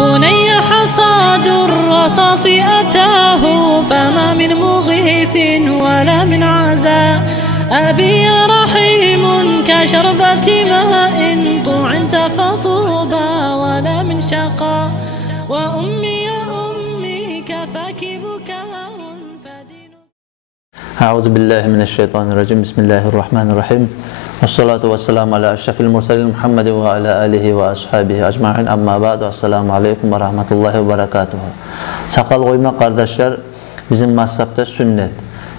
بني حصاد الرصاص أتاه فما من مغيث ولا من عزاء. أبي رحيم كشربة ماء طعنت فطوبى ولا من شقاء. وأمي يا أمي كفاك بكاء فدين. أعوذ بالله من الشيطان الرجيم. بسم الله الرحمن الرحيم. والصلاة والسلام على أشرف المرسلين محمد وعلى آله وأصحابه أجمعين. Amma ba'du. Assalamu aleykum ve rahmetullahi ve berekatuhu. Sakal koyma kardeşler bizim mazhabda sünnet.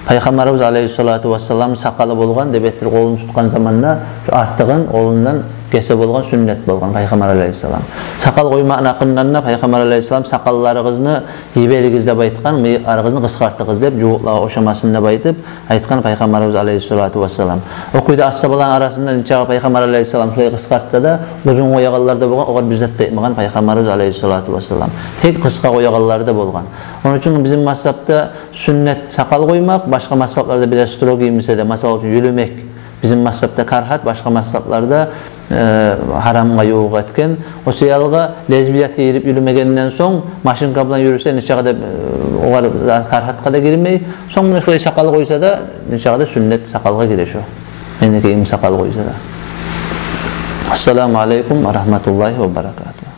Peygamberimiz aleyhissalatu vesselam sakalı bolgan debettir kolunu tutkan zamanla arttığın olundan kese bolgan sünnet bolgan Peygamber aleyhissalam. Sakal koyma akınlarına Peygamber aleyhissalam sakallarınızı yibeligizde baytkan, arağızını kıskarttığız deyip yuğutlağı oşamasında baytıp aytkan Peygamberimiz aleyhissalatu vesselam. Okuyda ashabaların arasında niçağı Peygamber aleyhissalam suyu kıskartsa da uzun oyağalarda bolgan, o kadar bizzat deyitmeğen Peygamberimiz aleyhissalatu vesselam. Tek kıska oyağalarda bolgan. Onun için bizim mazhabda sünnet sakal koymak, başka mazhablarda bile strog giymişse de masal için yürümek bizim mazhabda karhat, başka mazhablarda haramga yoğuk etken. O siyalga lezbiyat yiyip yürümegeninden son maşın kapıdan yürürse neçağda karhatga da girmey. Son bunu şöyle sakal koysa da neçağda sünnet sakalga gireşo. Menekeyim sakal koysa da. Assalamu aleykum ve rahmetullahi ve berekatuhu.